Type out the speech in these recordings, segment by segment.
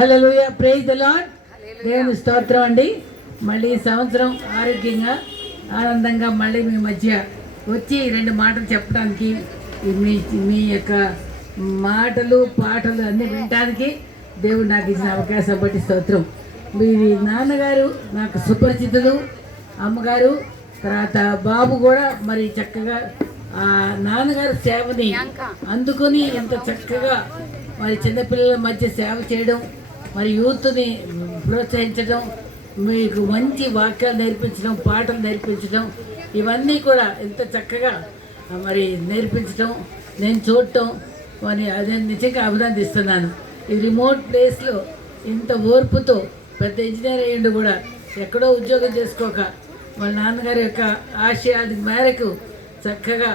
Hallelujah, praise the lord. దేవుని స్తోత్రం అండి. మళ్ళీ ఈ సంవత్సరం ఆరోగ్యంగా ఆనందంగా మళ్ళీ మీ మధ్య వచ్చి రెండు మాటలు చెప్పడానికి మీ మీ యొక్క మాటలు పాటలు అన్నీ వినడానికి దేవుడు నాకు ఇచ్చిన అవకాశం బట్టి స్తోత్రం. మీ నాన్నగారు నాకు సుపరిచితులు, అమ్మగారు, తర్వాత బాబు కూడా మరి చక్కగా ఆ నాన్నగారు సేవని అందుకొని ఎంత చక్కగా మరి చిన్నపిల్లల మధ్య సేవ చేయడం, మరి యూత్ని ప్రోత్సహించడం, మీకు మంచి వాక్యాలు నేర్పించడం, పాటలు నేర్పించడం, ఇవన్నీ కూడా ఎంత చక్కగా మరి నేర్పించడం నేను చూడటం మరి అదే నిజంగా అభినందిస్తున్నాను. ఈ రిమోట్ ప్లేస్లో ఇంత ఓర్పుతో పెద్ద ఇంజనీర్ అయ్యిండు కూడా ఎక్కడో ఉద్యోగం చేసుకోక వాళ్ళ నాన్నగారి యొక్క ఆశయాల మేరకు చక్కగా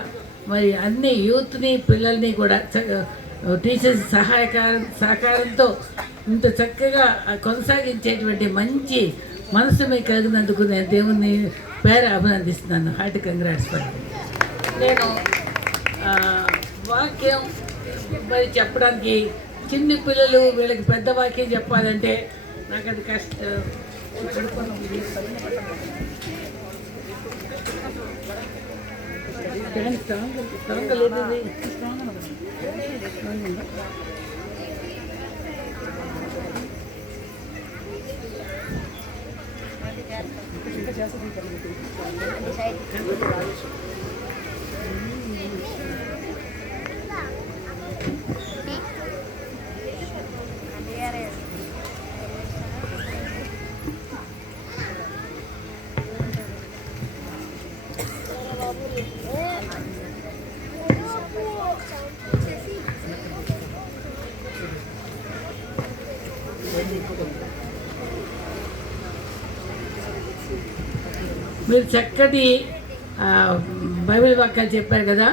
మరి అన్ని యూత్ని పిల్లల్ని కూడా టీచర్స్ సహకారంతో ఇంత చక్కగా కొనసాగించేటువంటి మంచి మనసు మీకు కలిగినందుకు నేను దేవుని పేరు అభినందిస్తున్నాను. Heart congrats for. నేను వాక్యం మరి చెప్పడానికి చిన్ని పిల్లలు వీళ్ళకి పెద్ద వాక్యం చెప్పాలంటే నాకు అది కష్టం. స్ట్రాంగ్ లేదు. మీరు చక్కటి బైబిల్ వాక్యాలు చెప్పారు కదా.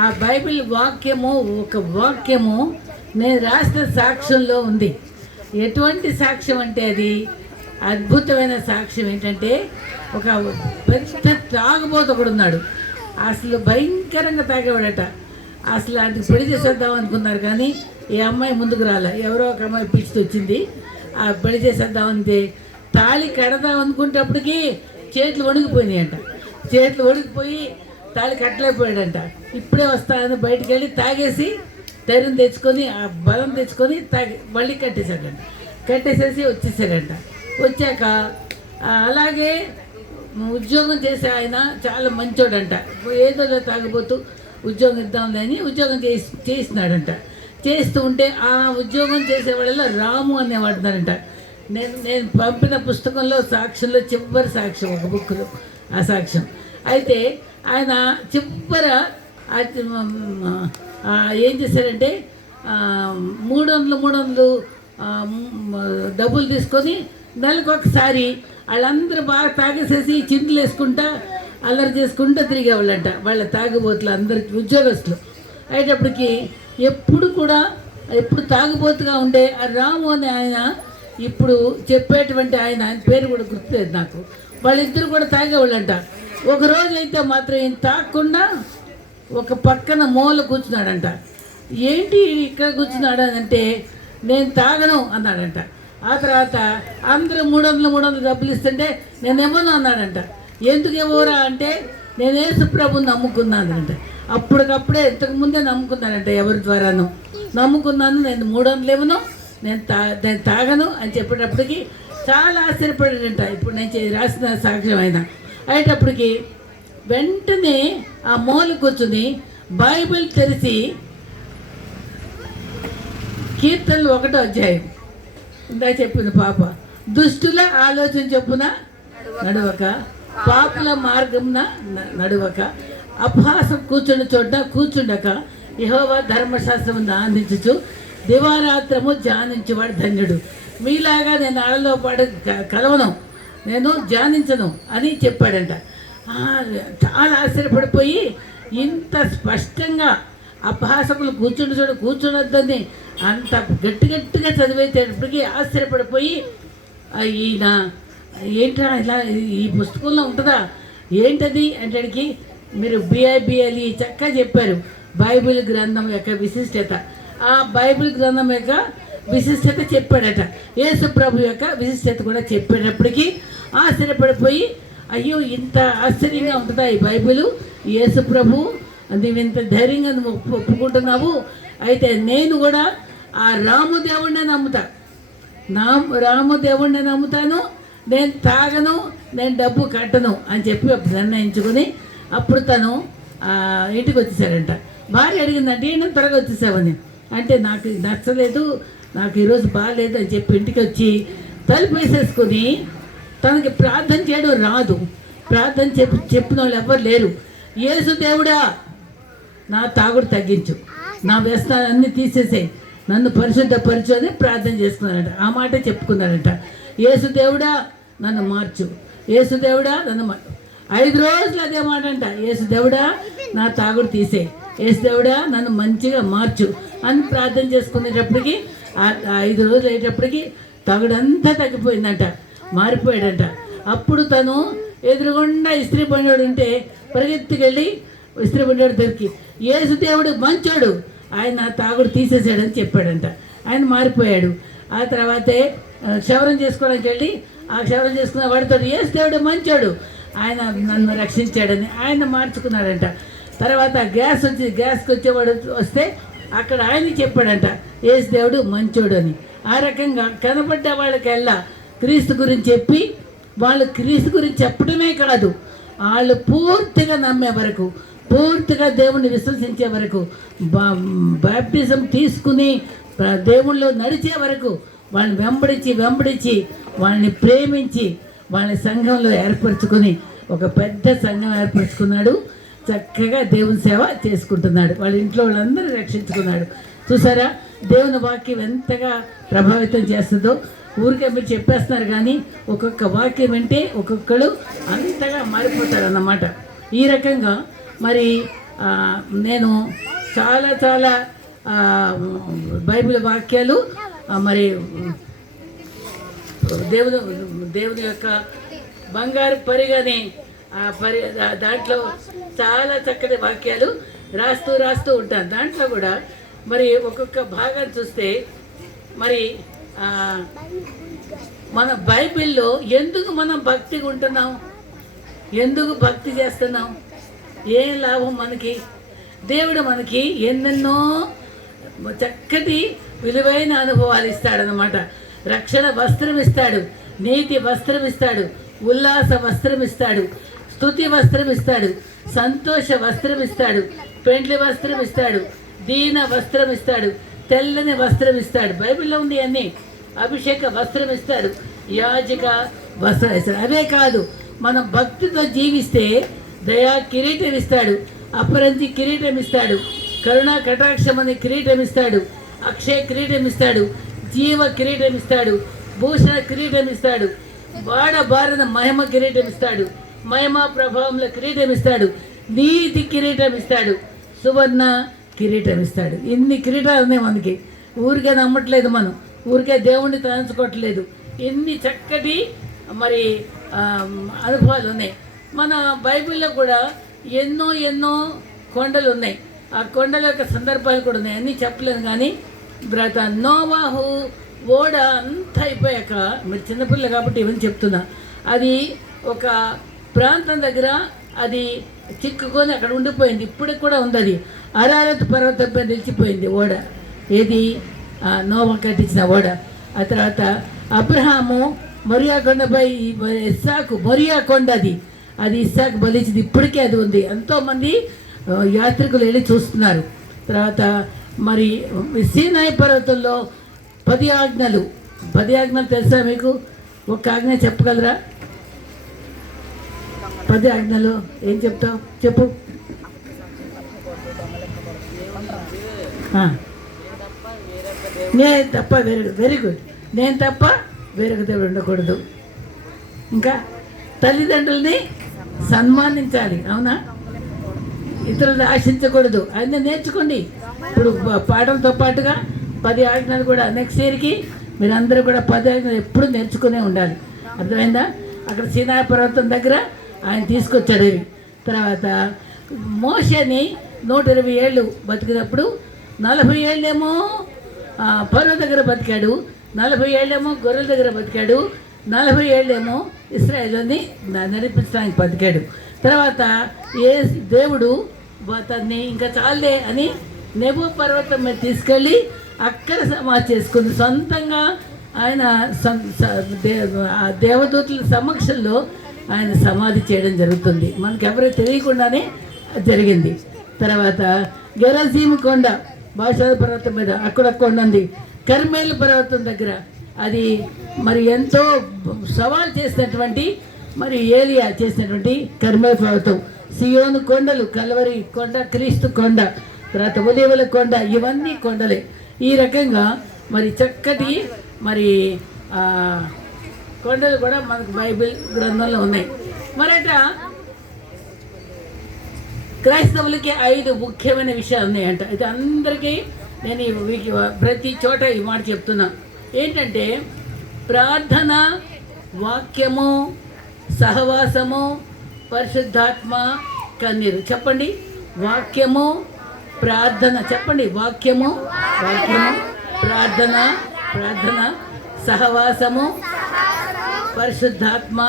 ఆ బైబిల్ వాక్యము ఒక వాక్యము నేను రాసిన సాక్ష్యంలో ఉంది. ఎటువంటి సాక్ష్యం అంటే అది అద్భుతమైన సాక్ష్యం. ఏంటంటే ఒక పెద్ద తాగుబోతు ఒకడు ఉన్నాడు. అసలు భయంకరంగా తాగేవాడట. అసలు అది పెళ్లి చేసేద్దాం అనుకున్నారు కానీ ఈ అమ్మాయి ముందుకు రాలే. ఎవరో ఒక అమ్మాయి పిలిచి వచ్చింది. ఆ పెళ్లి చేసేద్దామంటే తాళి కడదాం అనుకునేటప్పటికి చేతులు వణికిపోయినాయంట. చేతులు వణికిపోయి తాళి కట్టలేకపోయాడంట. ఇప్పుడే వస్తానని బయటికి వెళ్ళి తాగేసి ధైర్యం తెచ్చుకొని ఆ బలం తెచ్చుకొని మళ్ళీ కట్టేశాడంట. కట్టేసేసి వచ్చేసాడంట. వచ్చాక అలాగే ఉద్యోగం చేసే ఆయన చాలా మంచోడంట. ఏదో తాగిపోతూ ఉద్యోగం ఇద్దాంలే అని ఉద్యోగం చేసినాడంట. చేస్తూ ఉంటే ఆ ఉద్యోగం చేసేవాళ్ళలో రాము అనేవాడున్నారంట. నేను పంపిన పుస్తకంలో సాక్ష్యంలో చివరి సాక్ష్యం ఒక బుక్లో ఆ సాక్ష్యం. అయితే ఆయన చివర ఏం చేశారంటే 300 డబ్బులు తీసుకొని నెలకు ఒకసారి వాళ్ళందరూ బాగా తాగేసేసి చిందులు వేసుకుంటా అల్లరి చేసుకుంటూ తిరిగేవాళ్ళంట. వాళ్ళ తాగుబోతులు అందరికి ఉద్యోగస్తులు అయ్యేటప్పటికి ఎప్పుడు తాగుబోతుగా ఉండే ఆ రాము అనే ఆయన ఇప్పుడు చెప్పేటువంటి ఆయన పేరు కూడా గుర్తులేదు నాకు. వాళ్ళిద్దరు కూడా తాగేవాళ్ళంట. ఒకరోజు అయితే మాత్రం ఈయన తాగకుండా ఒక పక్కన మూల కూర్చున్నాడంట. ఏంటి ఇక్కడ కూర్చున్నాడు అని అంటే నేను తాగను అన్నాడంట. ఆ తర్వాత అందరూ 300 డబ్బులు ఇస్తుంటే నేనేమన్నా అన్నాడంట. ఎందుకు ఇవ్వరా అంటే నేను యేసుప్రభుని నమ్ముకున్నానంట. అప్పటికప్పుడే ఇంతకుముందే నమ్ముకున్నానంట. ఎవరి ద్వారాను నమ్ముకున్నాను. నేను 300 ఇవ్వను, నేను తాగను అని చెప్పేటప్పటికి చాలా ఆశ్చర్యపడాడంట. ఇప్పుడు నేను రాసిన సాక్ష్యం అయినా అయ్యేటప్పటికి వెంటనే ఆ మూల కూర్చుని బైబిల్ తెరిచి కీర్తనలు 1వ అధ్యాయం ఇందా చెప్పింది పాప, దుష్టుల ఆలోచన చొప్పున నడవక, పాపుల మార్గమున నడవక, అపహాసం కూర్చుని చోట కూర్చుండక, యెహోవా ధర్మశాస్త్రమును ఆనందించుచు దివారాత్రము ధ్యానించేవాడు ధన్యుడు. మీలాగా నేను ఆడలో పాటు కలవను, నేను ధ్యానించను అని చెప్పాడంట. చాలా ఆశ్చర్యపడిపోయి ఇంత స్పష్టంగా అపహాసకులు కూర్చునొద్దని అంత గట్టిగా చదివేటప్పటికీ ఆశ్చర్యపడిపోయి ఈయన ఏంట్రా ఇలా ఈ పుస్తకంలో ఉంటుందా ఏంటది అంటే మీరు బిఐబిఎల్ఈ చక్కగా చెప్పారు బైబిల్ గ్రంథం యొక్క విశిష్టత. ఆ బైబిల్ గ్రంథం యొక్క విశిష్టత చెప్పాడట. యేసు ప్రభు యొక్క విశిష్టత కూడా చెప్పేటప్పటికీ ఆశ్చర్యపడిపోయి, అయ్యో ఇంత ఆశ్చర్యంగా ఉంటుందా ఈ బైబిల్, యేసు ప్రభు నువ్వు ఇంత ధైర్యంగా నువ్వు ఒప్పుకుంటున్నావు, అయితే నేను కూడా ఆ రాముదేవుడినే నమ్ముతా, రాముదేవుడిని నమ్ముతాను, నేను తాగను, నేను డబ్బు కట్టను అని చెప్పి నిర్ణయించుకొని అప్పుడు తను ఇంటికి వచ్చేసాడంట. భార్య అడిగిందంటే ఏంటో త్వరగా వచ్చేసావని, అంటే నాకు నచ్చలేదు, నాకు ఈరోజు బాగాలేదు అని చెప్పి ఇంటికి వచ్చి తలుపు వేసేసుకొని, తనకి ప్రార్థన చేయడం రాదు, ప్రార్థన చెప్పిన వాళ్ళు ఎవ్వరు లేరు. యేసు దేవుడా నా తాగుడు తగ్గించు, నా వ్యసనాలన్నీ తీసేసాయి, నన్ను పరిశుద్ధపరచు అని ప్రార్థన చేసుకున్నాడంట. ఆ మాట చెప్పుకున్నాడంట. యేసు దేవుడా నన్ను మార్చు, యేసు దేవుడా నన్ను 5 రోజులు అదే మాట అంట. యేసు దేవుడా నా తాగుడు తీసే, యేసు దేవుడా నన్ను మంచిగా మార్చు అని ప్రార్థన చేసుకునేటప్పటికి 5 రోజులు అయ్యేటప్పటికి తాగుడంతా తగ్గిపోయిందంట, మారిపోయాడంట. అప్పుడు తను ఎదురుగుండా ఇస్త్రీ బండోడు ఉంటే పరిగెత్తుకెళ్ళి ఇస్త్రీ బండోడు దొరికి, యేసు దేవుడు మంచోడు, ఆయన తాగుడు తీసేసాడని చెప్పాడంట. ఆయన మారిపోయాడు. ఆ తర్వాతే క్షవరం చేసుకోవడానికి వెళ్ళి ఆ క్షవరం చేసుకున్న వాడితో యేసు దేవుడు మంచోడు, ఆయన నన్ను రక్షించాడని ఆయన మార్చుకున్నాడంట. తర్వాత గ్యాస్కి వచ్చేవాడు వస్తే అక్కడ ఆయన చెప్పాడంట యేసు దేవుడు మంచోడు అని. ఆ రకంగా కనబడ్డ వాళ్ళకెల్లా క్రీస్తు గురించి చెప్పి, వాళ్ళు క్రీస్తు గురించి చెప్పడమే కాదు, వాళ్ళు పూర్తిగా నమ్మే వరకు, పూర్తిగా దేవుణ్ణి విశ్వసించే వరకు, బాప్టిజం తీసుకుని దేవుళ్ళు నడిచే వరకు వాళ్ళని వెంబడించి వాళ్ళని ప్రేమించి వాళ్ళ సంఘంలో ఏర్పరచుకొని ఒక పెద్ద సంఘం ఏర్పరచుకున్నాడు. చక్కగా దేవుని సేవ చేసుకుంటున్నాడు, వాళ్ళ ఇంట్లో వాళ్ళందరూ రక్షించుకున్నాడు. చూసారా దేవుని వాక్యం ఎంతగా ప్రభావితం చేస్తుందో. ఊరికే మీరు చెప్పేస్తున్నారు కానీ ఒక్కొక్క వాక్యం వింటే ఒక్కొక్కరు అంతగా మారిపోతారు అన్నమాట. ఈ రకంగా మరి నేను చాలా బైబిల్ వాక్యాలు మరి దేవుని యొక్క బంగారు పరిగని దాంట్లో చాలా చక్కటి వాక్యాలు రాస్తూ ఉంటాను. దాంట్లో కూడా మరి ఒక్కొక్క భాగం చూస్తే మరి మన బైబిల్లో ఎందుకు మనం భక్తిగా ఉంటున్నాం, ఎందుకు భక్తి చేస్తున్నాం, ఏం లాభం మనకి, దేవుడు మనకి ఎన్నెన్నో చక్కటి విలువైన అనుభవాలు ఇస్తాడనమాట. రక్షణ వస్త్రం ఇస్తాడు, నీతి వస్త్రం ఇస్తాడు, ఉల్లాస వస్త్రం ఇస్తాడు, స్తుతి వస్త్రం ఇస్తాడు, సంతోష వస్త్రం ఇస్తాడు, పెండ్లి వస్త్రం ఇస్తాడు, దీన వస్త్రం ఇస్తాడు, తెల్లని వస్త్రం ఇస్తాడు. బైబిల్లో ఉంది అన్నీ. అభిషేక వస్త్రం ఇస్తాడు, యాజక వస్త్రం ఇస్తాడు. అవే కాదు, మనం భక్తితో జీవిస్తే దయా కిరీటం ఇస్తాడు, అపరంజి కిరీటం ఇస్తాడు, కరుణా కటాక్షం అనే కిరీటం ఇస్తాడు, అక్షయ కిరీటం ఇస్తాడు, జీవ కిరీటం ఇస్తాడు, భూషణ కిరీటం ఇస్తాడు, బారన మహిమ కిరీటం ఇస్తాడు, మహిమ ప్రభావంలో కిరీటం ఇస్తాడు, నీతి కిరీటం ఇస్తాడు, సువర్ణ కిరీటం ఇస్తాడు. ఇన్ని కిరీటాలు ఉన్నాయి మనకి. ఊరికే నమ్మట్లేదు, మనం ఊరికే దేవుణ్ణి తలంచుకోవట్లేదు. ఇన్ని చక్కటి మరి అనుభవాలు ఉన్నాయి. మన బైబిల్లో కూడా ఎన్నో కొండలు ఉన్నాయి. ఆ కొండల యొక్క సందర్భాలు కూడా ఉన్నాయి, అన్నీ చెప్పలేను. కానీ నోవాహు ఓడ అంతా అయిపోయాక, మీరు చిన్నపిల్ల కాబట్టి ఇవన్నీ చెప్తున్నా, అది ఒక ప్రాంతం దగ్గర అది చిక్కుకొని అక్కడ ఉండిపోయింది. ఇప్పటికి కూడా ఉంది. అది అరారత్ పర్వతంపై నిలిచిపోయింది ఓడ. ఏది? నోవా కట్టించిన ఓడ. ఆ తర్వాత అబ్రహాము మొరియా కొండపై ఇస్సాకు, మొరియా కొండ అది ఇస్సాకు బలిచింది. ఇప్పటికే అది ఉంది. ఎంతోమంది యాత్రికులు వెళ్ళి చూస్తున్నారు. తర్వాత మరి సీనాయి పర్వతంలో 10 ఆజ్ఞలు తెలుసా మీకు? ఒక ఆజ్ఞ చెప్పగలరా? 10 ఆజ్ఞలు ఏం చెప్తావు? చెప్పు. నేను తప్ప వెరీ గుడ్. నేను తప్ప వేరొక దేవుడు ఉండకూడదు. ఇంకా తల్లిదండ్రుల్ని సన్మానించాలి, అవునా? ఇతరులను ఆశించకూడదు. అన్నీ నేర్చుకోండి. ఇప్పుడు పాఠంతో పాటుగా 10 ఆజ్ఞలు కూడా నెక్స్ట్ ఇయర్కి మీరందరూ కూడా 10 ఆజ్ఞలు ఎప్పుడు నేర్చుకునే ఉండాలి. అర్థమైందా? అక్కడ సీనాయి పర్వతం దగ్గర ఆయన తీసుకొచ్చాడు. తర్వాత మోషేని 120 ఏళ్ళు బతికినప్పుడు 40 ఏళ్ళేమో ఫరో దగ్గర బతికాడు, 40 ఏళ్ళేమో గొర్రెల దగ్గర బతికాడు, 40 ఏళ్ళేమో ఇశ్రాయేలుని నడిపించడానికి బతికాడు. తర్వాత దేవుడు అతన్ని ఇంకా చాలే అని నెబో పర్వతం మీద తీసుకెళ్ళి అక్కడ సమాధి చేసుకుంది. సొంతంగా ఆయన దేవదూతుల సమక్షంలో ఆయన సమాధి చేయడం జరుగుతుంది. మనకు ఎవరో తెలియకుండానే జరిగింది. తర్వాత గెరాసీము కొండ, భాషా పర్వతం మీద అక్కడ కొండ ఉంది. కర్మేలు పర్వతం దగ్గర అది మరి ఎంతో సవాల్ చేసినటువంటి మరి ఏలియా చేసినటువంటి కర్మేలు పర్వతం. సియోను కొండలు, కల్వరి కొండ, క్రీస్తు కొండ, తర్వాత ఒలీవల కొండ, ఇవన్నీ కొండలే. ఈ రకంగా మరి చక్కటి మరి కొండలు కూడా మనకు బైబిల్ గ్రంథంలో ఉన్నాయి. మరట క్రైస్తవులకి 5 ముఖ్యమైన విషయాలు ఉన్నాయంట. ఇది అందరికీ నేను ప్రతి చోట ఈ మాట చెప్తున్నా. ఏంటంటే ప్రార్థన, వాక్యము, సహవాసము, పరిశుద్ధాత్మ, కన్నీరు. చెప్పండి, వాక్యము, ప్రార్థన. చెప్పండి, వాక్యము, ప్రార్థన, సహవాసము, పరిశుద్ధాత్మ,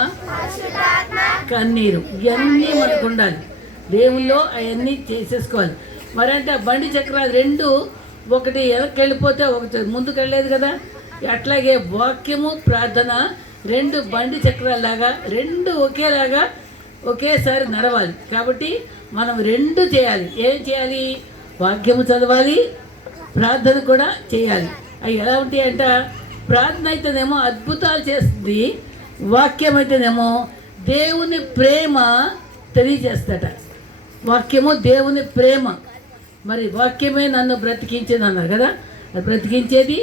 కన్నీరు. ఇవన్నీ మనకు ఉండాలి. దేవుల్లో అవన్నీ చేసేసుకోవాలి. మరంటే బండి చక్రాలు 2 ఒకటి వెనక్కి వెళ్ళిపోతే ఒకటి ముందుకు వెళ్ళలేదు కదా. అట్లాగే వాక్యము, ప్రార్థన 2 బండి చక్రాల్లాగా 2 ఒకేలాగా ఒకేసారి నడవాలి. కాబట్టి మనం 2 చేయాలి. ఏం చేయాలి? వాక్యము చదవాలి, ప్రార్థన కూడా చేయాలి. అవి ఎలా ఉంటాయి అంట, ప్రార్థన అయితేనేమో అద్భుతాలు చేస్తుంది, వాక్యం అయితేనేమో దేవుని ప్రేమ తెలియజేస్తాట. వాక్యము దేవుని ప్రేమ. మరి వాక్యమే నన్ను బ్రతికించేది అన్నారు కదా, అది బ్రతికించేది,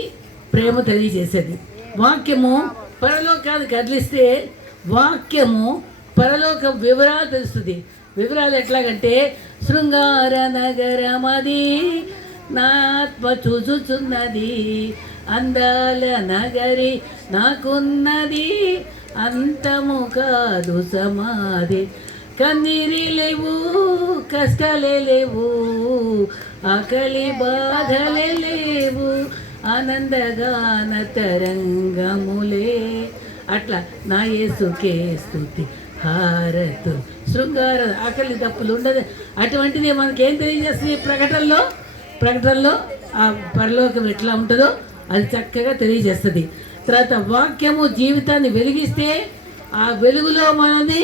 ప్రేమ తెలియజేసేది. వాక్యము పరలోకాన్ని కదిలిస్తే వాక్యము పరలోక వివరాలు తెలుస్తుంది. వివరాలు ఎట్లాగంటే, శృంగార నగరమది నా ఆత్మ చూచుచున్నది, అందాల నగరి నాకున్నది, అంతము కాదు సమాధి, కన్నీరి లేవు, కష్టాలే లేవు, ఆకలి బాధలే లేవు, ఆనందగాన తరంగములే. అట్లా నా యేసుకే స్తుతి హారతు. శృంగార, ఆకలి దప్పులు ఉండదు. అటువంటిది మనకేం తెలియజేస్తుంది? ప్రకటనలో ఆ పరలోకం ఎట్లా ఉంటుందో అది చక్కగా తెలియజేస్తుంది. తర్వాత వాక్యము జీవితాన్ని వెలిగిస్తే ఆ వెలుగులో మనది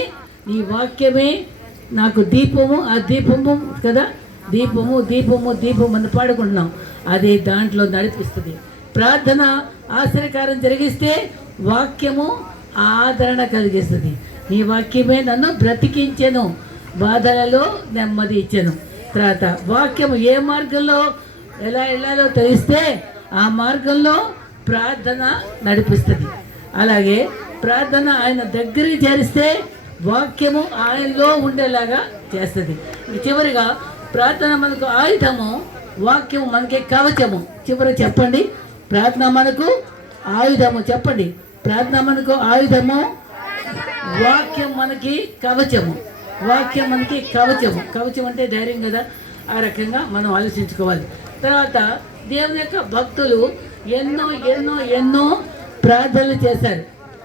నీ వాక్యమే నాకు దీపము. ఆ దీపము కదా, దీపము అని పాడుకుంటున్నాం. అది దాంట్లో నడిపిస్తుంది. ప్రార్థన ఆశ్చర్యకారం జరిగిస్తే వాక్యము ఆదరణ కలిగిస్తుంది. నీ వాక్యమే నన్ను బ్రతికించెను, బాధలలో నెమ్మది ఇచ్చెను. తర్వాత వాక్యము ఏ మార్గంలో ఎలా వెళ్ళాలో తెలిస్తే ఆ మార్గంలో ప్రార్థన నడిపిస్తుంది. అలాగే ప్రార్థన ఆయన దగ్గరికి చేరిస్తే వాక్యము ఆయనలో ఉండేలాగా చేస్తుంది. చివరిగా ప్రార్థన మనకు ఆయుధము, వాక్యము మనకి కవచము. చివరి చెప్పండి, ప్రార్థన మనకు ఆయుధము. చెప్పండి, ప్రార్థన మనకు ఆయుధము, వాక్యం మనకి కవచము. వాక్యం మనకి కవచము. కవచం అంటే ధైర్యం కదా. ఆ రకంగా మనం ఆలోచించుకోవాలి. తర్వాత దేవుని యొక్క భక్తులు ఎన్నో ఎన్నో ఎన్నో ప్రార్థనలు చేశారు.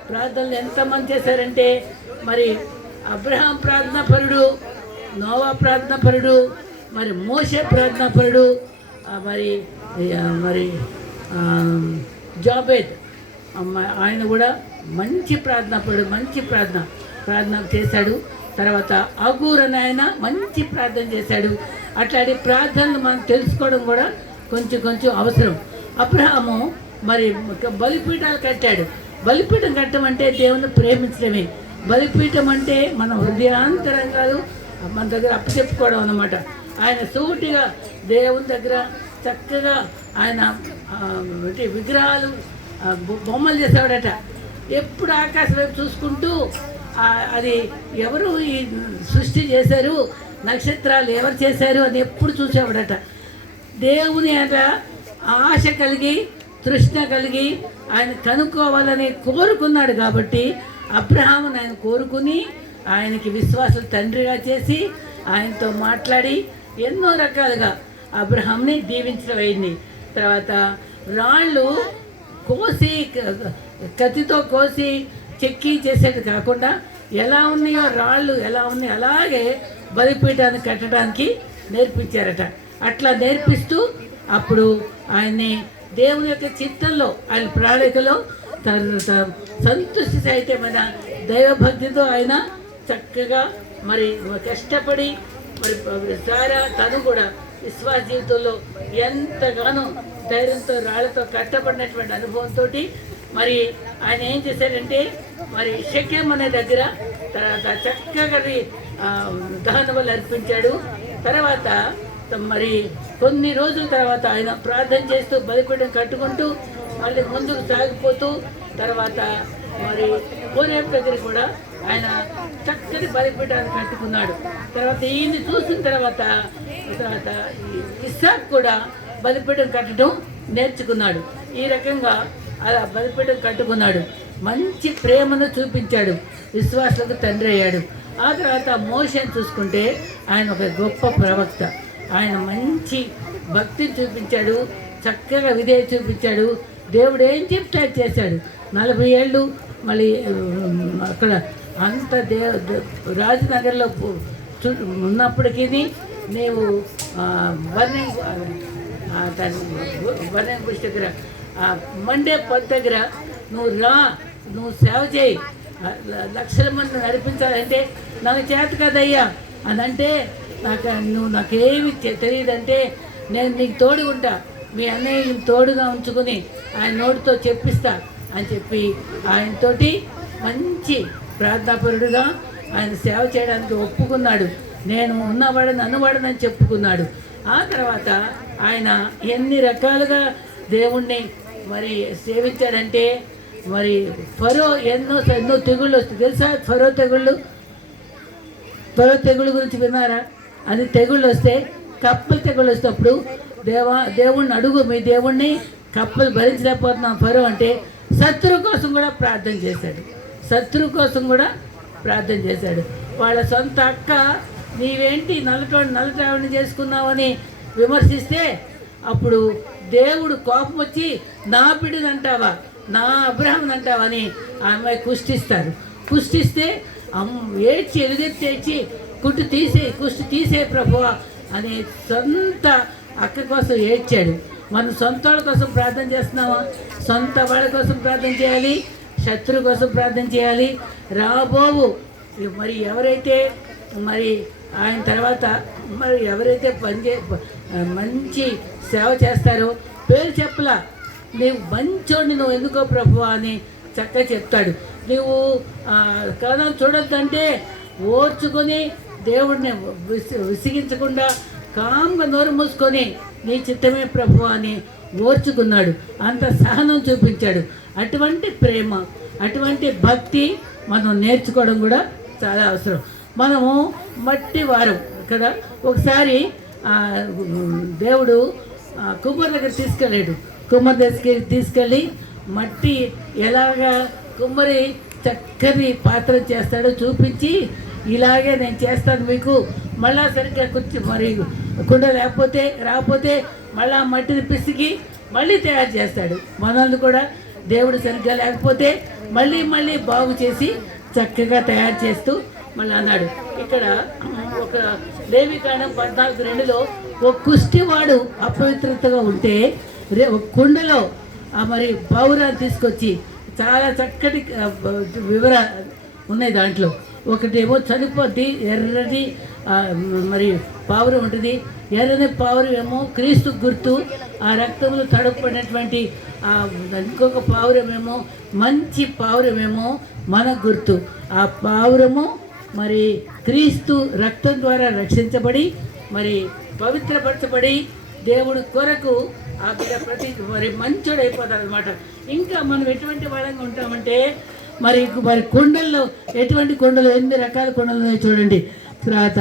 ప్రార్థనలు ఎంతమంది చేశారంటే, మరి అబ్రహాం ప్రార్థన పరుడు, నోవా ప్రార్థన పరుడు, మరి మోషే ప్రార్థన పరుడు, మరి జాబేద్ ఆయన కూడా మంచి ప్రార్థన పరుడు, మంచి ప్రార్థన చేశాడు. తర్వాత అగూర్ అని ఆయన మంచి ప్రార్థన చేశాడు. అట్లాంటి ప్రార్థనలు మనం తెలుసుకోవడం కూడా కొంచెం అవసరం. అబ్రహాము మరి బలిపీఠాలు కట్టాడు. బలిపీఠం కట్టమంటే దేవుని ప్రేమించడమే. బలిపీఠం అంటే మన హృదయాంతరంగాలు మన దగ్గర అప్పచెప్పుకోవడం అన్నమాట. ఆయన సూటిగా దేవుని దగ్గర చక్కగా ఆయన విగ్రహాలు బొమ్మలు చేసేవాడట. ఎప్పుడు ఆకాశం వైపు చూసుకుంటూ అది ఎవరు ఈ సృష్టి చేశారు, నక్షత్రాలు ఎవరు చేశారు అని ఎప్పుడు చూసేవాడట. దేవుని అలా ఆశ కలిగి, తృష్ణ కలిగి ఆయన కనుక్కోవాలని కోరుకున్నాడు. కాబట్టి అబ్రహామును ఆయన కోరుకుని ఆయనకి విశ్వాసుల తండ్రిగా చేసి ఆయనతో మాట్లాడి ఎన్నో రకాలుగా అబ్రహాంని దీవించడం అయింది. తర్వాత రాళ్ళు కోసి కత్తితో కోసి చెక్కి చేసేది కాకుండా ఎలా ఉన్నాయో రాళ్ళు ఎలా ఉన్నాయో అలాగే బలిపీఠాన్ని కట్టడానికి నేర్పించారట. అట్లా నేర్పిస్తూ అప్పుడు ఆయన్ని దేవుని యొక్క చిత్తంలో ఆయన ప్రణాళికలో సంతృష్టి సహితమైన దైవభక్తితో ఆయన చక్కగా మరి కష్టపడి మరి సారా తను కూడా విశ్వాస జీవితంలో ఎంతగానో ధైర్యంతో రాళ్లతో కష్టపడినటువంటి అనుభవంతో మరి ఆయన ఏం చేశారంటే మరి షెకెం అనే దగ్గర తర్వాత చక్కగా దహన బలి అర్పించాడు. తర్వాత మరి కొన్ని రోజుల తర్వాత ఆయన ప్రార్థన చేస్తూ బలిపీఠం కట్టుకుంటూ మళ్ళీ ముందుకు సాగిపోతూ తర్వాత మరి హోరేబు దగ్గర కూడా ఆయన చక్కని బలిపీఠాన్ని కట్టుకున్నాడు. తర్వాత ఈయన్ని చూసిన తర్వాత ఇస్సాకు కూడా బలిపీఠం కట్టడం నేర్చుకున్నాడు. ఈ రకంగా అలా బలిపీఠం కట్టుకున్నాడు. మంచి ప్రేమను చూపించాడు, విశ్వాసులకు తండ్రి అయ్యాడు. ఆ తర్వాత మోషేని చూసుకుంటే ఆయన ఒక గొప్ప ప్రవక్త. ఆయన మంచి భక్తిని చూపించాడు, చక్కగా విధేయత చూపించాడు. దేవుడు ఏం చెప్తే చేశాడు. 40 ఏళ్ళు మళ్ళీ అక్కడ అంత రాజనగర్లో ఉన్నప్పటికీ నీవు బర్నింగ్ బుష్ దగ్గర మండే పొద్దు దగ్గర నువ్వు సేవ చేయి, లక్షల మంది నడిపించాలంటే నాకు చేత కదయ్యా అని అంటే నాకేమి తెలియదంటే నేను నీకు తోడు ఉంటా, మీ అన్నయ్య తోడుగా ఉంచుకొని ఆయన నోటితో చెప్పిస్తా అని చెప్పి ఆయనతోటి మంచి ప్రార్థనాపరుడుగా ఆయన సేవ చేయడానికి ఒప్పుకున్నాడు. నేను ఉన్నవాడని అనువాడనని చెప్పుకున్నాడు. ఆ తర్వాత ఆయన ఎన్ని రకాలుగా దేవుణ్ణి మరి సేవించాడంటే మరి ఫరో ఎన్నో తెగుళ్ళు వస్తాయి తెలుసా. ఫరో తెగుళ్ళు గురించి విన్నారా? అది తెగుళ్ళు వస్తే కప్పలు తెగుళ్ళు వస్తేప్పుడు దేవుణ్ణి అడుగు, మీ దేవుణ్ణి కప్పలు భరించలేకపోతున్నాం ఫరో అంటే శత్రువు కోసం కూడా ప్రార్థన చేశాడు. వాళ్ళ సొంత అక్క నీవేంటి నల్లటావిని చేసుకున్నావని విమర్శిస్తే అప్పుడు దేవుడు కోపం వచ్చి నా బిడ్డను అంటావా, నా అబ్రహాం అంటావా అని ఆ అమ్మాయి కుష్టిస్తే ఏడ్చి ఎలుగెత్తేచి కుష్టి తీసే ప్రభువా అని సొంత అక్క కోసం ఏడ్చాడు. మనం సొంత వాళ్ళ కోసం ప్రార్థన చేస్తున్నావా? సొంత వాళ్ళ కోసం ప్రార్థన చేయాలి, శత్రువు కోసం ప్రార్థన చేయాలి. రాబోవు మరి ఎవరైతే మరి ఆయన తర్వాత మరి ఎవరైతే మంచి సేవ చేస్తారో పేరు చెప్పలా, నీవు మంచోడిని నువ్వు ఎందుకో ప్రభువా అని చక్కగా చెప్తాడు. నువ్వు కదా చూడొద్దంటే ఓర్చుకొని దేవుడిని విసిగించకుండా కామ్గా నోరు మూసుకొని నీ చిత్తమే ప్రభువా అని ఓర్చుకున్నాడు. అంత సహనం చూపించాడు. అటువంటి ప్రేమ, అటువంటి భక్తి మనం నేర్చుకోవడం కూడా చాలా అవసరం. మనము మట్టి వారం కదా. ఒకసారి దేవుడు కుమ్మరి దగ్గర తీసుకెళ్ళాడు. కుమ్మరి దగ్గరికి తీసుకెళ్ళి మట్టి ఎలాగా కుమ్మరి చక్కని పాత్ర చేస్తాడో చూపించి, ఇలాగే నేను చేస్తాను మీకు, మళ్ళా సరిగ్గా మరి కుండ రాకపోతే మళ్ళా మట్టిని పిసికి మళ్ళీ తయారు చేస్తాడు. మనల్ని కూడా దేవుడు సరిగ్గా లేకపోతే మళ్ళీ బాగు చేసి చక్కగా తయారు చేస్తూ మళ్ళీ అన్నాడు. ఇక్కడ ఒక లేవికాండం 14:2లో ఒక కుష్టివాడు అపవిత్రతగా ఉంటే ఒక కుండలో మరి పావురాన్ని తీసుకొచ్చి, చాలా చక్కటి వివర ఉన్నాయి దాంట్లో. ఒకటేమో చనిపోద్ది, ఎర్రని మరి పావురం ఉంటుంది. ఎర్రని పావురం ఏమో క్రీస్తు గుర్తు, ఆ రక్తంలో తడపడినటువంటి ఇంకొక పావురమేమో మంచి పావురమేమో మన గుర్తు. ఆ పావురము మరి క్రీస్తు రక్తం ద్వారా రక్షించబడి మరి పవిత్రపరచబడి దేవుడి కొరకు ఆ ప్రతి మరి మంచోడు అయిపోతాడు అనమాట. ఇంకా మనం ఎటువంటి వాళ్ళంగా ఉంటామంటే మరి కుండల్లో ఎటువంటి కుండలు, 8 రకాల కుండలు ఉన్నాయి చూడండి. తర్వాత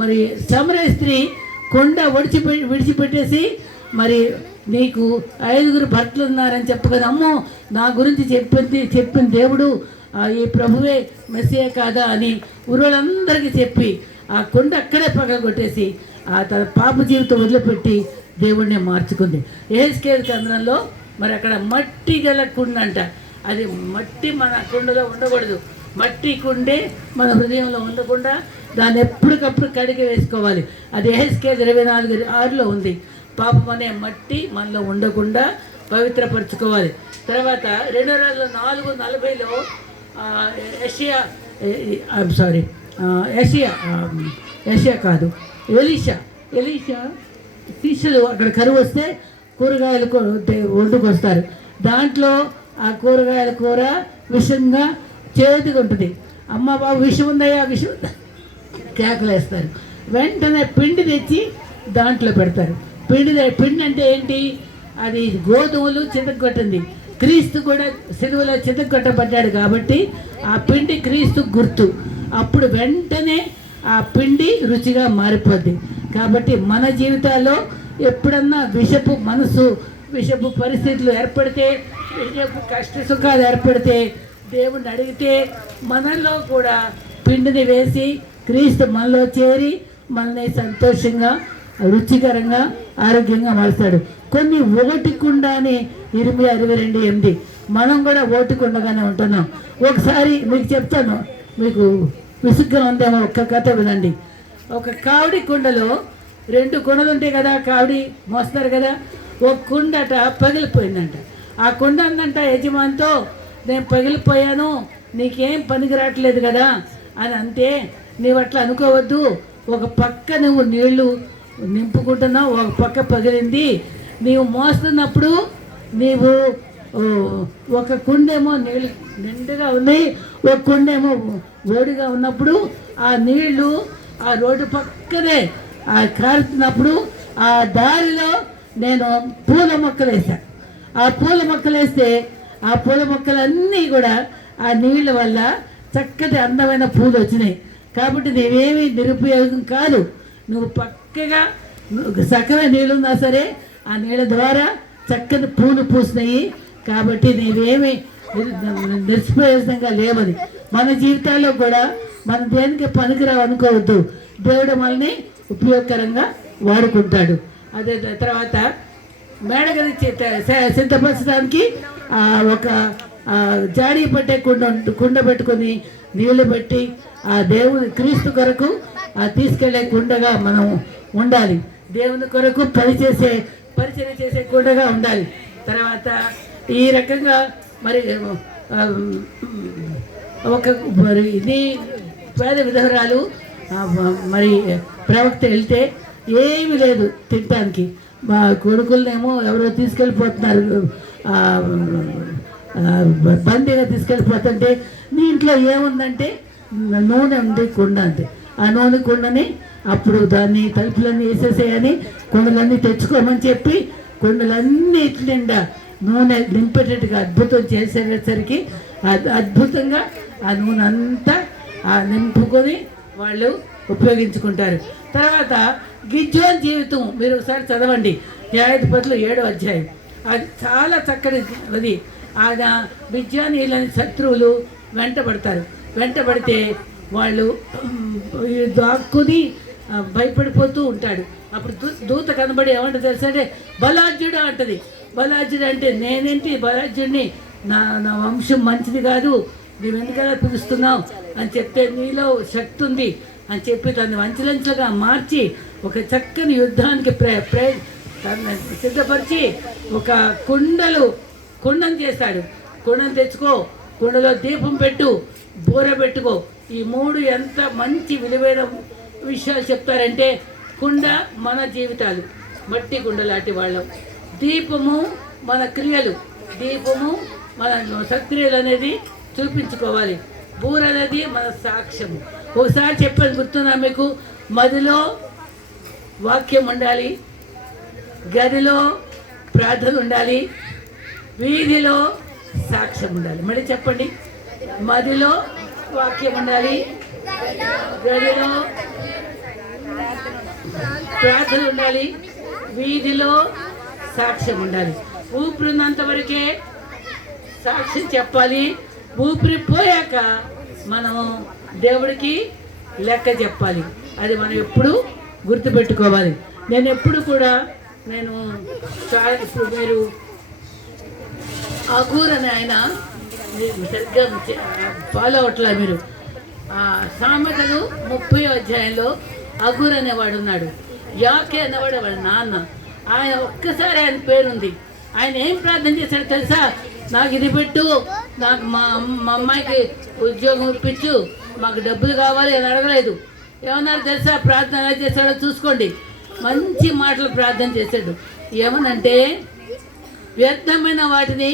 మరి సమరయ స్త్రీ కొండ విడిచిపెట్టేసి మరి నీకు 5 భర్తలు ఉన్నారని చెప్పగలదు. అమ్మో నా గురించి చెప్పిన దేవుడు ఈ ప్రభువే మెస్సియే కాదా అని ఊరోళ్ళందరికీ చెప్పి ఆ కొండ అక్కడే పగలగొట్టేసి తన పాప జీవితం వదిలిపెట్టి దేవుడిని మార్చుకుంది. యెహెజ్కేలు గ్రంథంలో మరి అక్కడ మట్టి గల కుండ అంట. అది మట్టి మన కుండలో ఉండకూడదు. మట్టి కుండే మన హృదయంలో ఉండకుండా దాన్ని ఎప్పటికప్పుడు కడిగి వేసుకోవాలి. అది యెహెజ్కేలు 24:6 ఉంది. పాపం అనే మట్టి మనలో ఉండకుండా పవిత్రపరచుకోవాలి. తర్వాత 2 రాజుల 4:40 ఎలీషా శిష్యులు అక్కడ కరువు వస్తే కూరగాయలు వండుకొస్తారు. దాంట్లో ఆ కూరగాయల కూర విషంగా చేదుగా ఉంటుంది. అమ్మ బాబు విషం ఉందయ్యా, విషం ఉందా కేకలేస్తారు. వెంటనే పిండి తెచ్చి దాంట్లో పెడతారు. పిండి అంటే ఏంటి? అది గోధుమలు చితగొట్టింది. క్రీస్తు కూడా సిలువలో చితగొట్టబడ్డాడు కాబట్టి ఆ పిండి క్రీస్తు గుర్తు. అప్పుడు వెంటనే ఆ పిండి రుచిగా మారిపోద్ది. కాబట్టి మన జీవితాల్లో ఎప్పుడన్నా విషపు మనసు, విషపు పరిస్థితులు ఏర్పడితే, విషపు కష్ట సుఖాలు ఏర్పడితే దేవుణ్ణి అడిగితే మనలో కూడా పిండిని వేసి క్రీస్తు మనలో చేరి మనల్ని సంతోషంగా, రుచికరంగా, ఆరోగ్యంగా మారుస్తాడు. కొన్ని ఓటికుండా అని 22:8 మనం కూడా ఓటికుండగానే ఉంటున్నాం. ఒకసారి మీకు చెప్తాను, మీకు విసుగ్గా ఉందేమో, ఒక్క కథ వినండి. ఒక కావిడి కుండలో 2 కుండలు ఉంటాయి కదా, కావిడి మోస్తారు కదా. ఒక కుండట పగిలిపోయిందంట. ఆ కుండ అందంట యజమానితో, నేను పగిలిపోయాను, నీకేం పనికి రావట్లేదు కదా అని అంటే, నీవు అట్లా అనుకోవద్దు, ఒక పక్క నువ్వు నీళ్లు నింపుకుంటున్నావు, ఒక పక్క పగిలింది. నీవు మోస్తున్నప్పుడు నీవు ఒక కుండేమో నీళ్ళు నిండుగా ఉంది, ఒక కుండేమో వేడిగా ఉన్నప్పుడు ఆ నీళ్లు ఆ రోడ్డు పక్కనే కారుతున్నప్పుడు ఆ దారిలో నేను పూల మొక్కలు వేసాను. ఆ పూల మొక్కలు వేస్తే ఆ పూల మొక్కలన్నీ కూడా ఆ నీళ్ళ వల్ల చక్కటి అందమైన పూలు వచ్చినాయి. కాబట్టి నీవేమీ నిరుపయోగం కాదు. నువ్వు పక్కగా సక్కగా నీళ్ళున్నా సరే ఆ నీళ్ళ ద్వారా చక్కని పూలు పూసినాయి. కాబట్టి నీవేమీ నిష్ప్రయోజనంగా లేవని. మన జీవితాల్లో కూడా మన దేనికి పనికిరావు అనుకోవద్దు. దేవుడు మనల్ని ఉపయోగకరంగా వాడుకుంటాడు. అదే తర్వాత మేడగది సిద్ధపరచడానికి ఒక జాడీ పట్టే కుండ పెట్టుకొని నీళ్లు పెట్టి ఆ దేవుని క్రీస్తు కొరకు తీసుకెళ్లే కుండగా మనం ఉండాలి. దేవుని కొరకు పరిచయం చేసే కుండగా ఉండాలి. తర్వాత ఈ రకంగా మరి ఇది పేద విధవరాలు మరి ప్రవక్త వెళ్తే ఏమీ లేదు తినడానికి. మా కొడుకులనేమో ఎవరో తీసుకెళ్ళిపోతున్నారు, బందీగా తీసుకెళ్ళిపోతుంటే, నీ ఇంట్లో ఏముందంటే నూనె ఉంది, కుండ అంతే. ఆ నూనె కుండని అప్పుడు దాన్ని తలుపులన్నీ వేసేసేయని కుండలన్నీ తెచ్చుకోమని చెప్పి కుండలన్నీ నిండా నూనె నింపేటట్టుగా అద్భుతం చేసేసరికి అద్భుతంగా ఆ నూనె అంతా నింపుకొని వాళ్ళు ఉపయోగించుకుంటారు. తర్వాత గిద్యోన్ జీవితం మీరు ఒకసారి చదవండి, న్యాయాధిపతులు 7వ అధ్యాయం. అది చాలా చక్కటి. అది ఆయన మిద్యానీయులని శత్రువులు వెంటబడితే వాళ్ళు దాక్కుని భయపడిపోతూ ఉంటాడు. అప్పుడు దూత కనబడి ఏమంటే తెలుసా అంటే, బలార్జుడు అంటది. బలార్జుడు అంటే నేనేంటి బలార్జుడిని, నా వంశం మంచిది కాదు, నువ్వు ఎందుకలా పిలుస్తున్నావు అని చెప్తే, నీలో శక్తి ఉంది అని చెప్పి తను అంచెలంచెలుగా మార్చి ఒక చక్కని యుద్ధానికి సిద్ధపరిచి ఒక కుండను చేశాడు. కుండను తెచ్చుకో, కుండలో దీపం పెట్టు, బూర పెట్టుకో. ఈ 3 ఎంత మంచి విలువైన విషయాలు చెప్తారంటే, కుండ మన జీవితాలు, మట్టి కుండ లాంటి వాళ్ళం. దీపము మన క్రియలు, దీపము మన సక్రియలు అనేది చూపించుకోవాలి. బూర అనేది మన సాక్ష్యము. ఒకసారి చెప్పేది గుర్తున్నా మీకు, మదిలో వాక్యం ఉండాలి, గదిలో ప్రార్థన ఉండాలి, వీధిలో సాక్ష్యం ఉండాలి. మళ్ళీ చెప్పండి, మదిలో వాక్యం ఉండాలి, గదిలో ప్రార్థన ఉండాలి, వీధిలో సాక్ష్యం ఉండాలి. ఊపిరినంత వరకే సాక్ష్యం చెప్పాలి. ఊపిరి పోయాక మనం దేవుడికి లెక్క చెప్పాలి. అది మనం ఎప్పుడు గుర్తుపెట్టుకోవాలి. నేను ఎప్పుడు కూడా నేను చాలా ఇప్పుడు మీరు అగూర్ అని ఆయన మీరు సరిగ్గా ఫాలో అవట్లా మీరు. సామెతలు 30వ అధ్యాయంలో అగూర్ అనేవాడు ఉన్నాడు. యాకే అనేవాడు వాళ్ళ నాన్న. ఆయన ఒక్కసారి ఆయన పేరుంది. ఆయన ఏం ప్రార్థన చేశాడు తెలుసా? నాకు ఇది పెట్టు, నాకు మా అమ్మాయికి ఉద్యోగం ఇప్పించు, మాకు డబ్బులు కావాలి అని అడగలేదు. ఏమన్నారు తెలుసా? ప్రార్థన ఎలా చేశాడో చూసుకోండి. మంచి మాటలు ప్రార్థన చేశాడు. ఏమనంటే, వ్యర్థమైన వాటిని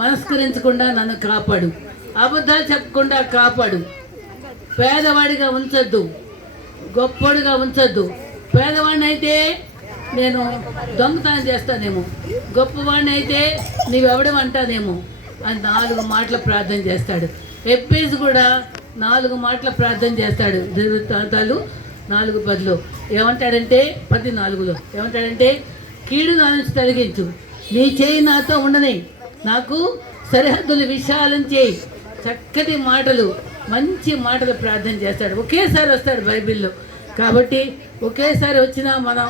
మనస్కరించకుండా నన్ను కాపాడు, అబద్ధాలు చెప్పకుండా కాపాడు, పేదవాడిగా ఉంచొద్దు, గొప్పవాడిగా ఉంచొద్దు. పేదవాడిని అయితే నేను దొంగతనం చేస్తానేమో, గొప్పవాడిని అయితే నీవెవడం అంటానేమో అని 4 మాటలు ప్రార్థన చేస్తాడు. ఎప్పేసి కూడా 4 మాటలు ప్రార్థన చేస్తాడు. దినవృత్తాంతాలు 4:10 ఏమంటాడంటే 14 ఏమంటాడంటే, కీడు నా నుంచి తొలగించు, నీ చేయి నాతో ఉండని, నాకు సరిహద్దులు విశాలం చేయి. చక్కటి మాటలు, మంచి మాటలు ప్రార్థన చేస్తాడు. ఒకేసారి వస్తాడు బైబిల్లో. కాబట్టి ఒకేసారి వచ్చిన మనం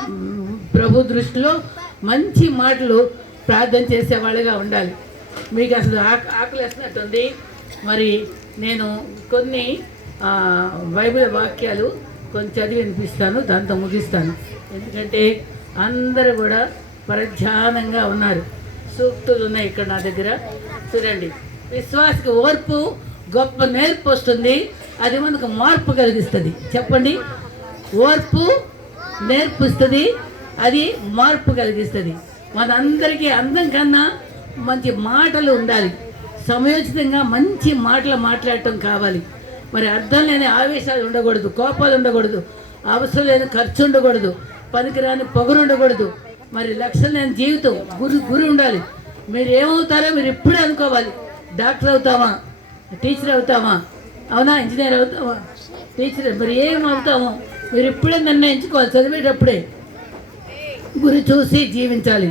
ప్రభు దృష్టిలో మంచి మాటలు ప్రార్థన చేసేవాళ్ళుగా ఉండాలి. మీకు అసలు ఆకలి వేసినట్టుంది. మరి నేను కొన్ని బైబిల్ వాక్యాలు కొన్ని చదివి వినిపిస్తాను, దాంతో ముగిస్తాను. ఎందుకంటే అందరూ కూడా ప్రధ్యానంగా ఉన్నారు. సూక్తులు ఉన్నాయి ఇక్కడ నా దగ్గర, చూడండి. విశ్వాసకి ఓర్పు గొప్ప నేర్పు వస్తుంది, అది మనకు మార్పు కలిగిస్తుంది. చెప్పండి, ఓర్పు నేర్పిస్తుంది, అది మార్పు కలిగిస్తుంది. మనందరికీ అందం కన్నా మంచి మాటలు ఉండాలి. సమయోచితంగా మంచి మాటలు మాట్లాడటం కావాలి. మరి అర్థం లేని ఆవేశాలు ఉండకూడదు, కోపాలు ఉండకూడదు, అవసరం లేని ఖర్చు ఉండకూడదు, పనికిరాని పొగరు ఉండకూడదు. మరి లక్ష్యం లేని జీవితం, గురి ఉండాలి. మీరు ఏమవుతారో మీరు ఇప్పుడే అనుకోవాలి. డాక్టర్ అవుతామా, టీచర్ అవుతామా, అవునా, ఇంజనీర్ అవుతామా, టీచర్, మరి ఏం అవుతామో మీరు ఇప్పుడే నిర్ణయించుకోవాలి. చదివేటప్పుడే గురి చూసి జీవించాలి.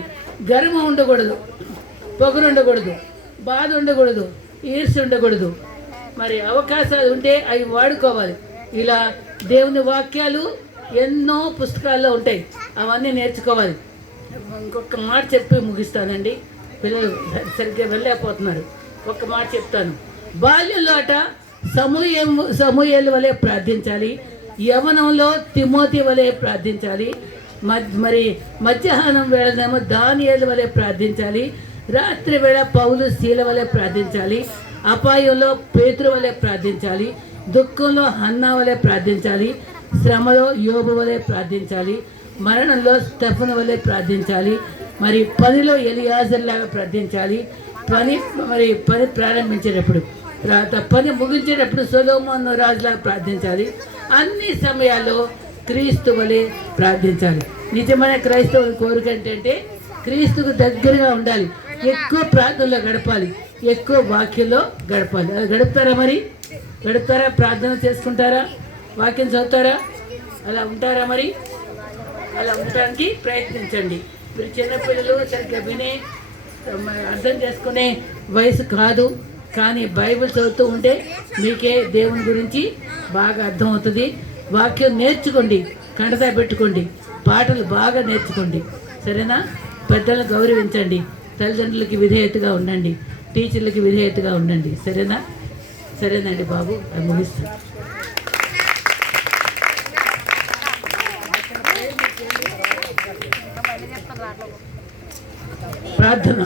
గర్వం ఉండకూడదు, పొగరు ఉండకూడదు, బాధ ఉండకూడదు, ఈర్ష్య ఉండకూడదు. మరి అవకాశాలు ఉంటే అవి వాడుకోవాలి. ఇలా దేవుని వాక్యాలు ఎన్నో పుస్తకాల్లో ఉంటాయి, అవన్నీ నేర్చుకోవాలి. ఇంకొక మాట చెప్పి ముగిస్తానండి. పిల్లలు సరిగ్గా వెళ్ళలేకపోతున్నారు. ఒక్క మాట చెప్తాను. బాల్యంలో అట సమూయేలు వలె ప్రార్థించాలి, యవనంలో తిమోతి వలె ప్రార్థించాలి, మరి మధ్యాహ్నం వేళనేమో దానియేలు వలె ప్రార్థించాలి, రాత్రి వేళ పౌలు శీల వలె ప్రార్థించాలి, అపాయంలో పేతురు వలె ప్రార్థించాలి, దుఃఖంలో హన్నా వలె ప్రార్థించాలి, శ్రమలో యోబు వలె ప్రార్థించాలి, మరణంలో స్టెఫను వలె ప్రార్థించాలి, మరి పనిలో ఎలియాజర్ లాగా ప్రార్థించాలి, పని ప్రారంభించేటప్పుడు, తర్వాత పని ముగించేటప్పుడు సొలొమోను రాజులాగా ప్రార్థించాలి. అన్ని సమయాల్లో క్రీస్తు వలె ప్రార్థించాలి. నిజమైన క్రైస్తవుల కోరిక ఏంటంటే క్రీస్తుకు దగ్గరగా ఉండాలి, ఎక్కువ ప్రార్థనలో గడపాలి, ఎక్కువ వాక్యంలో గడపాలి. అది గడుపుతారా? మరి గడుపుతారా? ప్రార్థన చేసుకుంటారా? వాక్యం చదువుతారా? అలా ఉంటారా? మరి అలా ఉండటానికి ప్రయత్నించండి. మీరు చిన్నపిల్లలు సరిగ్గా వినే అర్థం చేసుకునే వయసు కాదు, కానీ బైబిల్ చదువుతూ ఉంటే మీకే దేవుని గురించి బాగా అర్థమవుతుంది. వాక్యం నేర్చుకోండి, కంటతా పెట్టుకోండి, పాటలు బాగా నేర్చుకోండి. సరేనా? పెద్దలను గౌరవించండి, తల్లిదండ్రులకి విధేయతగా ఉండండి, టీచర్లకి విధేయతగా ఉండండి. సరేనా? సరేనండి బాబు, అది ముగిస్తాను. ప్రార్థన.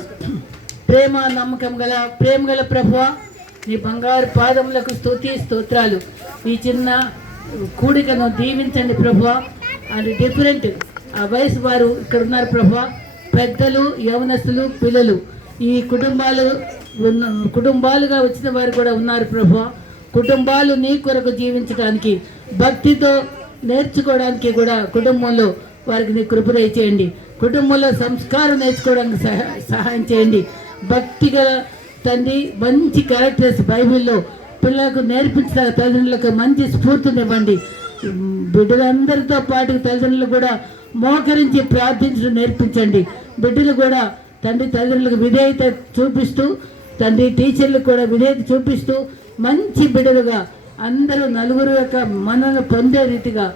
ప్రేమ నమ్మకం గల ప్రేమ గల ప్రభువా, నీ బంగారు పాదములకు స్తోత్రాలు. ఈ చిన్న కూడికను దీవించండి ప్రభువా. అది డిఫరెంట్ ఆ వయసు వారు ఇక్కడ ఉన్నారు ప్రభువా, పెద్దలు, యవనస్తులు, పిల్లలు, ఈ కుటుంబాలుగా వచ్చిన వారు కూడా ఉన్నారు ప్రభువా. కుటుంబాలు నీ కొరకు జీవించడానికి, భక్తితో నేర్చుకోవడానికి కూడా కుటుంబంలో వారికి నీ కృప దయచేయండి. కుటుంబంలో సంస్కారం నేర్చుకోవడానికి సహాయం చేయండి. భక్తిగా తండ్రి మంచి క్యారెక్టర్స్ బైబిల్లో పిల్లలకు నేర్పించిన తల్లిదండ్రులకు మంచి స్ఫూర్తినివ్వండి. బిడ్డలందరితో పాటు తల్లిదండ్రులు కూడా మోకరించి ప్రార్థించడం నేర్పించండి. బిడ్డలు కూడా తండ్రి తల్లిదండ్రులకు విధేయత చూపిస్తూ, తండ్రి టీచర్లకు కూడా విధేయత చూపిస్తూ మంచి బిడ్డలుగా అందరూ నలుగురు యొక్క మనను పొందే రీతిగా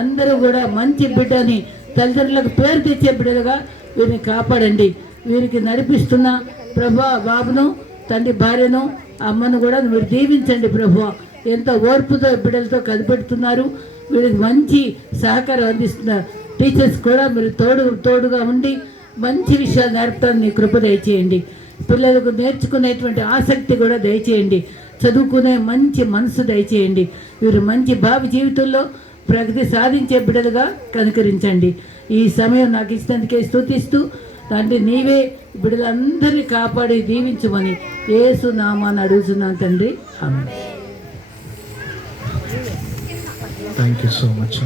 అందరూ కూడా మంచి బిడ్డని తల్లిదండ్రులకు పేరు తెచ్చే బిడ్డలుగా వీరిని కాపాడండి. వీరికి నడిపిస్తున్న ప్రభా బాబును, తండ్రి భార్యను, అమ్మను కూడా మీరు దీవించండి ప్రభా. ఎంత ఓర్పుతో బిడ్డలతో కనిపెడుతున్నారు. వీరికి మంచి సహకారం అందిస్తున్నారు. టీచర్స్ కూడా మీరు తోడుగా ఉండి మంచి విషయాలు నేర్పడానికి నీ కృప దయచేయండి. పిల్లలకు నేర్చుకునేటువంటి ఆసక్తి కూడా దయచేయండి. చదువుకునే మంచి మనసు దయచేయండి. వీరు మంచి భావి జీవితంలో ప్రగతి సాధించే బిడ్డలుగా కనుకరించండి. ఈ సమయం నాకు ఇచ్చినందుకే స్తుతిస్తూ తండ్రి నీవే బిడ్డలందరినీ కాపాడి దీవించమని యేసు నామాన్ని అడుగుతున్నాను తండ్రి. ఆమేన్. Thank you so much.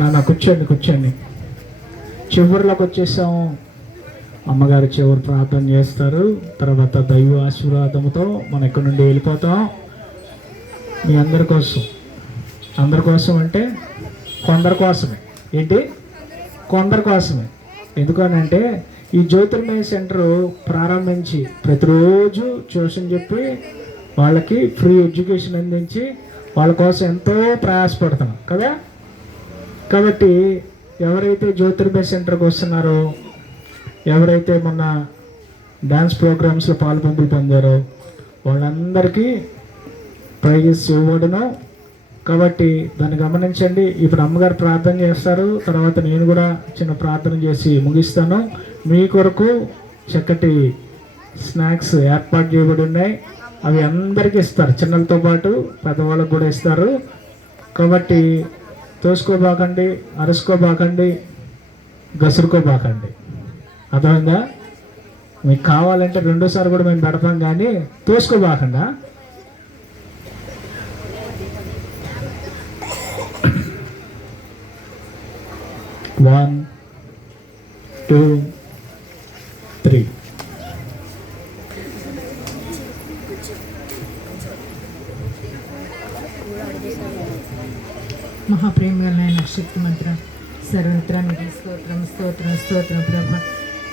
నాన్న కూర్చోండి. చివరిలోకి వచ్చేసాము. అమ్మగారు చివరి ప్రార్థన చేస్తారు. తర్వాత దైవ ఆశీర్వాదంతో మనం ఇక్కడ నుండి వెళ్ళిపోతాం. మీ అందరి కోసం అంటే కొందరి కోసమే. ఏంటి? కొందరి కోసమే. ఎందుకనంటే ఈ జ్యోతిర్మయ సెంటర్ ప్రారంభించి ప్రతిరోజు ట్యూషన్ చెప్పి వాళ్ళకి ఫ్రీ ఎడ్యుకేషన్ అందించి వాళ్ళ కోసం ఎంతో ప్రయాసపడుతున్నాం కదా. కాబట్టి ఎవరైతే జ్యోతిర్మయ సెంటర్కి వస్తున్నారో, ఎవరైతే మొన్న డ్యాన్స్ ప్రోగ్రామ్స్లో పాల్పొందులు పొందారో వాళ్ళందరికీ ప్రైజెస్ ఇవ్వబడును. కాబట్టి దాన్ని గమనించండి. ఇప్పుడు అమ్మగారు ప్రార్థన చేస్తారు. తర్వాత నేను కూడా చిన్న ప్రార్థన చేసి ముగిస్తాను. మీ కొరకు చక్కటి స్నాక్స్ ఏర్పాటు చేయబడి ఉన్నాయి. అవి అందరికీ ఇస్తారు. చిన్నలతో పాటు పెద్దవాళ్ళకు కూడా ఇస్తారు. కాబట్టి తోసుకోబాకండి, అరుసుకోబాకండి, గసురుకోబాకండి. అర్థమైందా? మీకు కావాలంటే రెండోసారి కూడా మేము పెడతాం, కానీ తోసుకోబాకండా. One, 2, 3. మహాప్రేమగలైన శక్తి మంత్ర సర్వత్రానికి స్తోత్రం ప్రభా.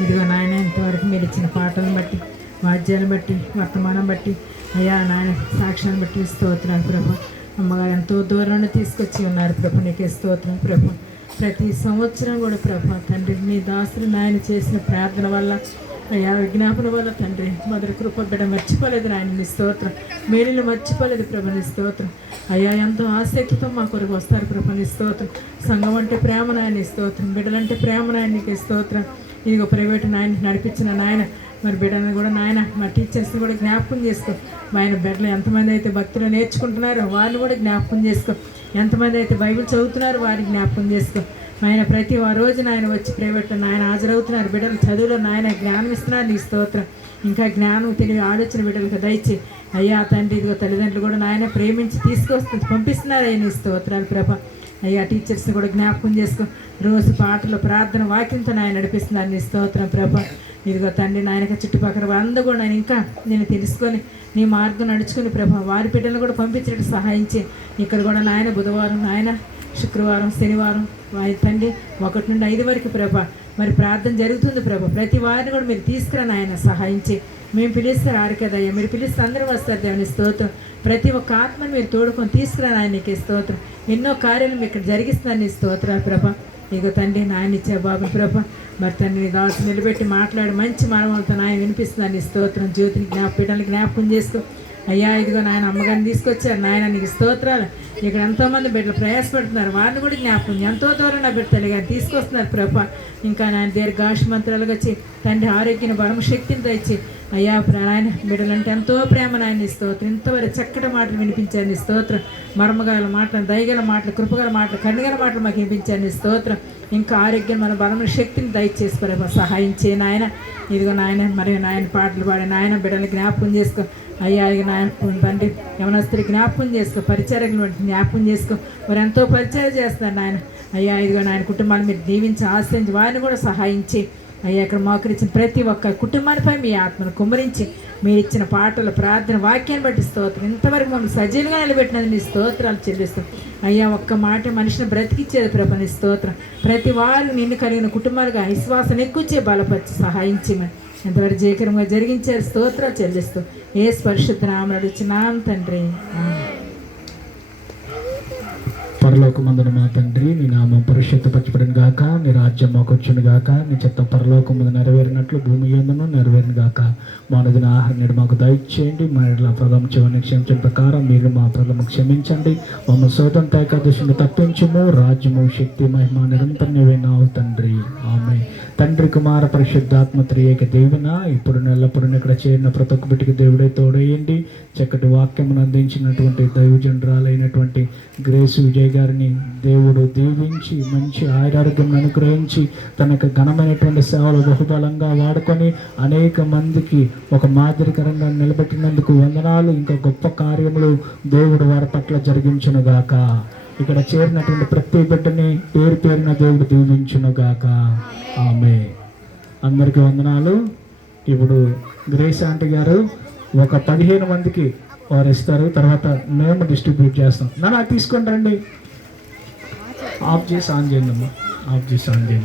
ఇదిగో నాయన, ఇంతవరకు మీరు ఇచ్చిన పాటలను బట్టి, వాద్యాలను బట్టి, వర్తమానం బట్టి, అయ్యా నాయన సాక్ష్యాన్ని బట్టి స్తోత్రాలు ప్రభా. అమ్మగారు ఎంతో దూరంలో తీసుకొచ్చి ఉన్నారు ప్రభా. నీకే స్తోత్రం ప్రభా. ప్రతి సంవత్సరం కూడా ప్రభా తండ్రి నీ దాసులు నాయన చేసిన ప్రార్థన వల్ల, అయ్యా విజ్ఞాపన వల్ల తండ్రి మొదటి కృప బిడ్డ మర్చిపోలేదు నాయన. నీ స్తోత్రం. మేలులు మర్చిపోలేదు ప్రభ. నీ స్తోత్రం. అయ్యా ఎంతో ఆసక్తితో మా కొరకు వస్తారు ప్రభ. నీ స్తోత్రం. సంఘం అంటే ప్రేమ నాయన. నీ స్తోత్రం. బిడ్డలంటే ప్రేమ నాయన. నీకే స్తోత్రం. ఇదిగో ప్రైవేటు నాయన నడిపించిన నాయన, మరి బిడ్డలను కూడా నాయన, మా టీచర్స్ని కూడా జ్ఞాపకం చేసుకో. మా ఆయన బిడ్డలు ఎంతమంది అయితే భక్తులు నేర్చుకుంటున్నారో వారిని కూడా జ్ఞాపకం చేసుకో. ఎంతమంది అయితే బైబిల్ చదువుతున్నారో వారిని జ్ఞాపకం చేసుకో. ఆయన ప్రతి రోజు నాయన వచ్చి ప్రైవేట్లో నాయన హాజరవుతున్నారు. బిడ్డలు చదువులో నాయన జ్ఞానం ఇస్తున్నారు. నీ స్తోత్రం. ఇంకా జ్ఞానం తెలివి ఆలోచన బిడ్డలకు దయచి అయ్యా తండ్రి. ఇదిగో తల్లిదండ్రులు కూడా నాయన ప్రేమించి తీసుకొస్తుంది పంపిస్తున్నారు. నీ స్తోత్రాలు ప్రభ. అయ్యా టీచర్స్ని కూడా జ్ఞాపకం చేసుకో. రోజు పాటలు, ప్రార్థన, వాక్యంతో నాయన నడిపిస్తున్నారు. నీ స్తోత్రం ప్రభ. ఇదిగో తండ్రి నాయనక చుట్టుపక్కల అందరూ కూడా నేను ఇంకా నేను తెలుసుకొని నీ మార్గం నడుచుకుని ప్రభ వారి బిడ్డలను కూడా పంపించేటట్టు సహాయించి, ఇక్కడ కూడా నాయన బుధవారం, నాయన శుక్రవారం, శనివారం వారి తండ్రి 1 నుండి 5 వరకు ప్రభ మరి ప్రార్థన జరుగుతుంది ప్రభ. ప్రతి వారిని కూడా మీరు తీసుకురా నాయన సహాయించి. మేము పిలిస్తే రారు కదయ్యా, మీరు పిలిస్తే అందరూ వస్తారు దేవుని స్తోత్రం. ప్రతి ఒక్క ఆత్మని మీరు తోడుకొని తీసుకురా నాయన. నీకే స్తోత్రం. ఎన్నో కార్యాలు మీరు ఇక్కడ జరిగిస్తున్నారు. నీ స్తోత్రాలు ప్రభ. ఇక తండ్రి నాయన ఇచ్చే బాబు ప్రభ. మరి తండ్రి దాసు నిలబెట్టి మాట్లాడి మంచి మనవలతో నాయన వినిపిస్తున్నారు. నీ స్తోత్రం. జ్యోతిని బిడ్డలు జ్ఞాపకం చేసుకో. అయ్యా ఇదిగో నాయన అమ్మగారిని తీసుకొచ్చారు నాయన. నీకు స్తోత్రాలు. ఇక్కడ ఎంతోమంది బిడ్డలు ప్రయాసపడుతున్నారు. వారిని కూడా జ్ఞాపకం ఎంతో దూరం నా బిడ్డ తల్లి గారు తీసుకొస్తున్నారు ప్రభ. ఇంకా నాయన దీర్ఘాష మంత్రాలుగా వచ్చి తండ్రి ఆరోగ్యాన్ని, బలము, శక్తిని తెచ్చి అయ్యా నాయన బిడ్డలంటే ఎంతో ప్రేమ నాయన. నీ స్తోత్రం. ఇంతవరకు చక్కటి మాటలు వినిపించారు. నీ స్తోత్రం. మర్మగల మాటలు, దయగల మాటలు, కృపగల మాటలు, కన్నుగల మాటలు మాకు వినిపించారు. నీ స్తోత్రం. ఇంకా ఆరోగ్యం, మన బలము, శక్తిని దయచేసి ప్రభ సహాయం చేయ నాయన. ఇదిగో నాయన మరి నాయన పాటలు పాడే నాయన బిడ్డలు జ్ఞాపకం చేసుకో. అయ్యా ఇక నాయన తండ్రి యవనస్తులు జ్ఞాపకం చేసుకో. పరిచర్యలు జ్ఞాపకం చేసుకో. వారు ఎంతో పరిచయం చేస్తారు నాయన. అయ్యా ఇదిగో నాయన కుటుంబాన్ని మీరు దీవించి ఆశ్రయించి వారిని కూడా సహాయించి అయ్యా ఇక్కడ మోకరించిన ప్రతి ఒక్క కుటుంబానిపై మీ ఆత్మను కుమ్మరించి మీరు ఇచ్చిన పాటలు ప్రార్థన వాక్యాన్ని బట్టి స్తోత్రం. ఇంతవరకు మమ్మల్ని సజీలుగా నిలబెట్టినది మీ స్తోత్రాలు చెల్లిస్తాం. అయ్యా ఒక్క మాట మనిషిని బ్రతికిచ్చేది ప్రభు నీ స్తోత్రం. ప్రతి వారు నిన్ను కలిగిన కుటుంబాలుగా విశ్వాసం ఎక్కువచ్చే బలపరిచి సహాయం చేయమని ఎంతవరకు జయకరంగా జరిగించారు స్తోత్రాలు చెల్లిస్తూ యేసు పరిశుద్ధ నామమున అడుగుచున్నాం తండ్రి. ఆమేన్. పరలోకమందున మా తండ్రి, నీ నామం పరిశుద్ధపరచబడిన గాక, నీ రాజ్యం మాకు వచ్చును గాక, నీ చిత్తం పరలోకమందు నెరవేరినట్లు భూమి యందును నెరవేరును గాక. మా అనుదిన ఆహారం నేడు మాకు దయచేయండి. మా ఎడల అపరాధం చేయమని క్షమించిన ప్రకారం మీరు మా అపరాధము క్షమించండి. మమ్మల్ని శోధన ఏకాదశిని తప్పించుము. రాజ్యము, శక్తి, మహిమ నిరంతరమైనావు తండ్రి. ఆమేన్. తండ్రి, కుమార, పరిశుద్ధాత్మ త్రియేక దేవున ఇప్పుడు ఎల్లప్పుడూ ఇక్కడ చేరిన ప్రతి ఒక్క బిడ్డకి దేవుడే తోడేయండి. చక్కటి వాక్యమును అందించినటువంటి దైవజనరాలైనటువంటి గ్రేస్ విజయ్ గారిని దేవుడు దీవించి మంచి ఆయురారోగ్యం అనుగ్రహించి తనకు ఘనమైనటువంటి సేవలు బహుబలంగా వాడుకొని అనేక మందికి ఒక మాదిరికరంగా నిలబెట్టినందుకు వందనాలు. ఇంకా గొప్ప కార్యములు దేవుడు వారి పట్ల జరిగించునుగాక. ఇక్కడ చేరినటువంటి ప్రతి బిడ్డని పేరు పేరున దేవుడు దీవించునుగాక. ఆమె అందరికీ వందనాలు. ఇప్పుడు గ్రేస్ ఆంటీ గారు ఒక 15 మందికి వారు ఇస్తారు. తర్వాత మేము డిస్ట్రిబ్యూట్ చేస్తాం. నాన్న తీసుకోండి రండి. ఆఫ్ చేసి ఆన్ చేయండి అమ్మా. ఆఫ్ చేసి ఆన్ చేయండి.